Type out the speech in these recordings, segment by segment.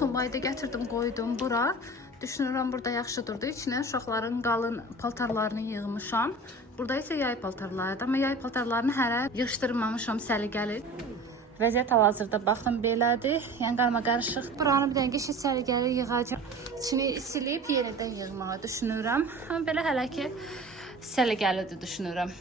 tumbayı da gətirdim, qoydum bura. Düşünürəm burada yaxşı durdu. İçinə uşaqların qalın paltarlarını yığmışam. Burada isə yay paltarlarıdır. Amma yay paltarlarını hələ yığışdırmamışam, səliqəli. Vəziyyət hal-hazırda baxdım belədir. Yəni qarma qarışıq. Buranı bir dənə qəşəng səliqəli yığacağam. İçini isilib yenidən yığmağı düşünürəm. Amma belə hələ ki səliqəlidir düşünürəm.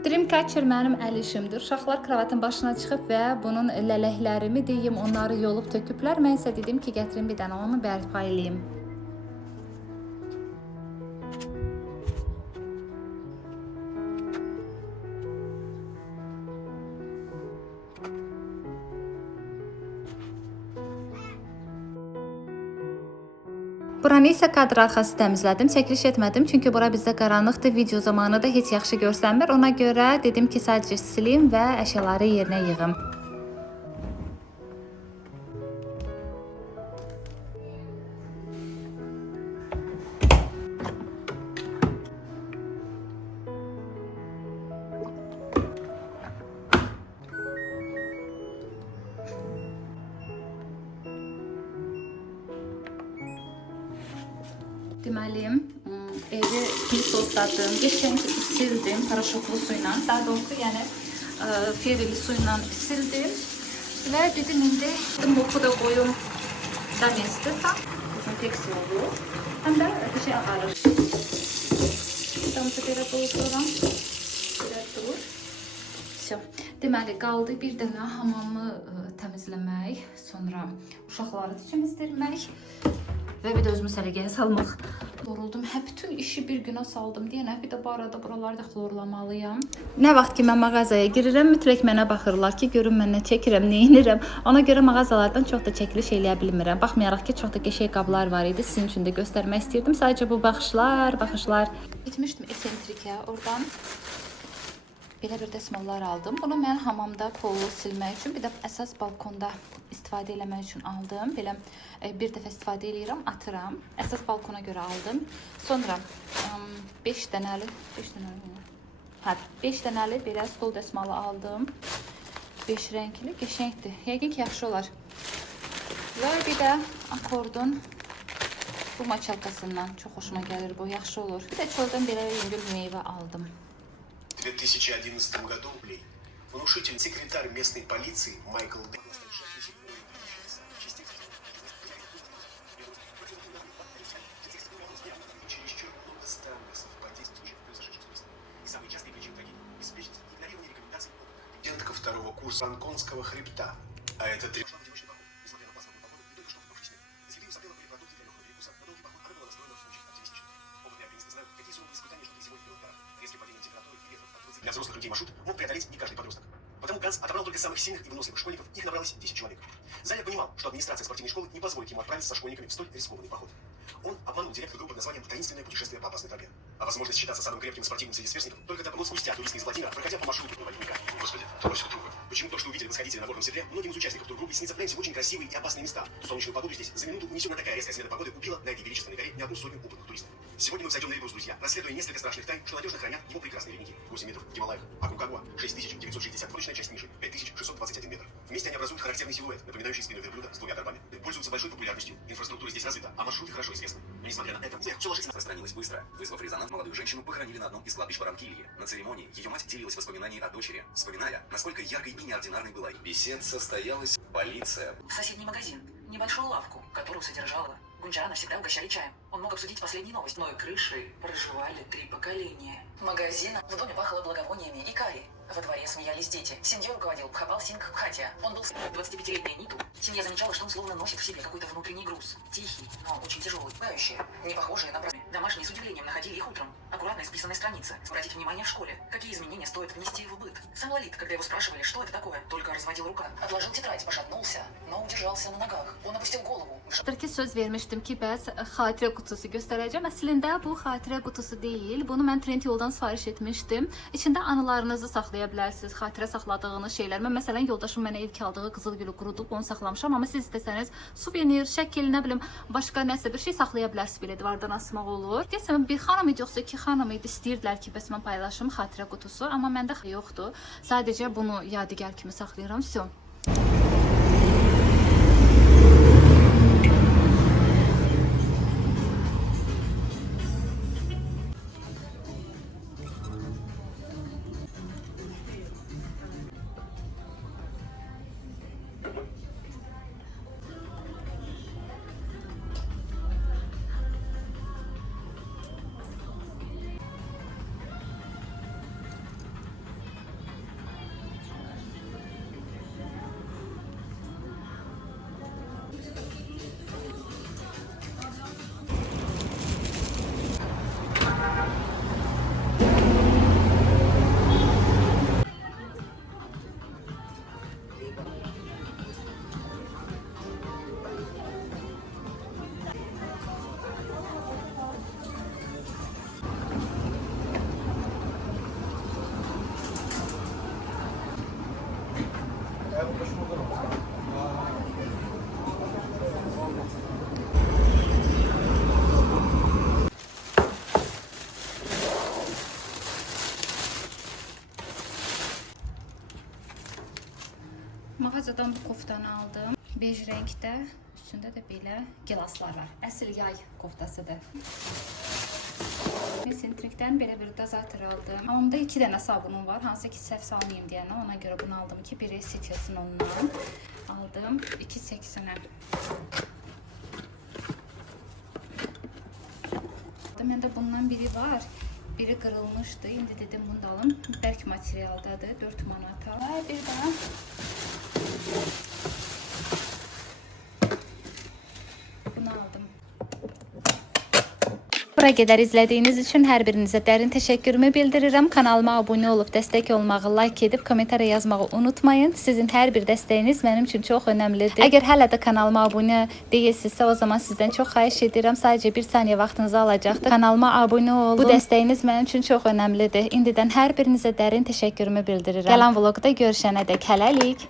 Dreamcatcher mənim əl işimdir. Uşaqlar kravatın başına çıxıb və bunun lələklərimi deyim, onları yolub töküblər. Mən isə dedim ki, gətirim bir dənə onu bərpa eləyim. Buranı isə kadr arxası təmizlədim, çəkiliş etmədim, çünki bura bizdə qaranlıqdır, video zamanı da heç yaxşı görsənmir. Ona görə dedim ki, sadəcə silim və əşyaları yerinə yığım. Deməli, evi pilotladım, qəşəng sildim paraşoklu suyla, daha doğrusu yəni ferili suyla sildim və dedim indi moku da qoyum da mestir tam dezinfeksiya olur, həm də şey ağarır. Damızı belə doldururam, belə dur. Deməli, qaldı bir dənə hamamı təmizləmək, sonra uşaqları təmizdirmək və bir də özümü səliqəyə salmaq. Yoruldum. Bütün işi bir günə saldım deyənə, bir də bu arada buraları da xlorlamalıyam. Nə vaxt ki mən mağazaya girirəm, mütləq mənə baxırlar ki, görün mən nə çəkirəm, nə edirəm. Ona görə mağazalardan çox da çəkiliş eləyə bilmirəm. Baxmayaraq ki, çox da qəşəng qablar var idi. Sizin üçün də göstərmək istirdim. Sadəcə bu baxışlar. Getmişdim eksentrikə, oradan belə bir dəsmallar aldım. Bunu mən hamamda polu silmək üçün, bir də əsas balkonda istifadə eləmək üçün aldım. Belə bir dəfə istifadə edirəm, atıram. Əsas balkona görə aldım. Sonra 5 dənəli belə stol dəsmalı aldım. 5 rəngli, qəşəngdir. Yəqin ki, yaxşı olar. Və bir də akordun bu maçalkasından çox xoşuma gəlir bu, yaxşı olur. Bir də çöldən belə yüngül meyvə aldım. В 2011 году внушительный секретарь местной полиции Майкл чересчур много странных совпадений, произошедших с местными. И самой частой причиной трагедии – беспечность, игнорирование рекомендаций студентка второго курса Анконского хребта. А это несмотря на пасмурную погоду, не только что выпавший снег. Засветил сопела при продукте для легкого перекуса, но долгий поход она была настроена в случае оптимистично. Опытные альпинисты знают, какие суровые испытания ждут зимой в белых горах. Резкий падение температуры и ветров от 20 для взрослых людей маршрут мог преодолеть не каждый подросток. Потому Ганс отобрал только самых сильных и выносливых школьников, их набралось 10 человек. Зайя понимал, что администрация спортивной школы не позволит ему отправиться со школьниками в столь рискованный поход. Он обманул директора под названием «Таинственное путешествие по опасной тропе». А возможность считаться самым крепким и спортивным среди сверстников только год спустя туристы из Владимира, проходя по маршруту проводника. Господи, то все трудно. Почему то, что увидели восходители на горном седле, многим из участников тургруппы снится впрямь в очень красивые и опасные места. Солнечную погоду здесь за минуту унесенная такая резкая смена погоды убила на этой величественной горе не одну сотню опытных туристов. Сегодня мы взойдем на Эльбрус, друзья, расследуя несколько страшных тайн, что надежно хранят его прекрасные ледники. 8 метров в Гималаях, Аконкагуа 6960, восточная часть Миши 5621 метр. Вместе они образуют характерный силуэт, напоминающий спину верблюда с двумя горбами. Пользуются большой популярностью. Инфраструктура здесь развита, а маршруты хорошо известны. Но несмотря на это, распространилась быстро. Вызвав резонанс, молодую женщину похоронили на одном из кладбищ Баранкильи. На церемонии ее мать делилась воспоминаниями о дочери, вспоминая, насколько яркой и неординарной была. Бесед состоялась полиция. В соседний магазин, небольшую лавку, которую содержала Гунчара, всегда угощали чаем. Он мог обсудить последние новости. Но и крышей проживали 3 поколения. Магазина в доме пахло благовониями и карри. Во дворе смеялись дети. Семьей руководил Бхапал Сингх Бхатия. Он был 25-летний Ниту. Семья замечала, что он словно носит в себе какой-то внутренний груз. Тихий, но очень тяжелый. Пугающие, не похожие на брали. Домашние с удивлением находили их утром. Аккуратно исписанные страницы. Обратить внимание в школе. Какие изменения стоит внести в быт. Сам Лалит, когда его спрашивали, что это такое, только разводил руками. Отложил тетрадь, пошатнулся, но удержался на ногах. Он опустил голову. Ki söz vermişdim ki bəs xatirə qutusu göstərəcəm. Əslində bu xatirə qutusu deyil. Bunu mən Trendyoldan sifariş etmişdim. İçində anılarınızı saxlaya bilərsiniz. Xatirə saxladığınız şeylər. Mən məsələn yoldaşım mənə ilk aldığı qızılgülü qurudub onu saxlamışam, amma siz istəsəniz suvenir, şəkil, nə bilim, başqa nəsə bir şey saxlaya bilərsiniz. Belə divardan asmaq olur. Deyəsən bir xanım idi yoxsa iki xanım idi, istəyirdilər ki, bəs mən paylaşım xatirə qutusu, amma məndə yoxdur. Sadəcə bunu yadigar kimi saxlayıram. Всё. Mağazadan bu koftanı aldım. Bej renkdə, üstündə də belə gilaslar var. Əsl yay koftasıdır. Sintrikdən belə bir dozator aldım. Hamamda 2 dənə sabunum var. Hansı ki səhv salmayayım deyənə ona görə bunu aldım ki, biri sitilsin ondan. Aldım 2.80-ə. Məndə bundan biri var. Biri qırılmışdı. İndi dedim bunu da alım. Bərk materialdadır. 4 manata. Ay bir daha. Bunu aldım. Buraya qədər izlədiyiniz üçün hər birinizə dərin təşəkkürümü bildirirəm. Kanalıma abunə olub dəstək olmağı, like edib kommentariya yazmağı unutmayın. Sizin hər bir dəstəyiniz mənim üçün çox önəmlidir. Əgər hələ də kanalıma abunə deyilsinizsə, o zaman sizdən çox xahiş edirəm. Sadəcə 1 saniyə vaxtınızı alacaqdır. Kanalıma abunə olun. Bu dəstəyiniz mənim üçün çox önəmlidir. İndidən hər birinizə dərin təşəkkürümü bildirirəm. Gələn vloqda görüşənədək hələlik.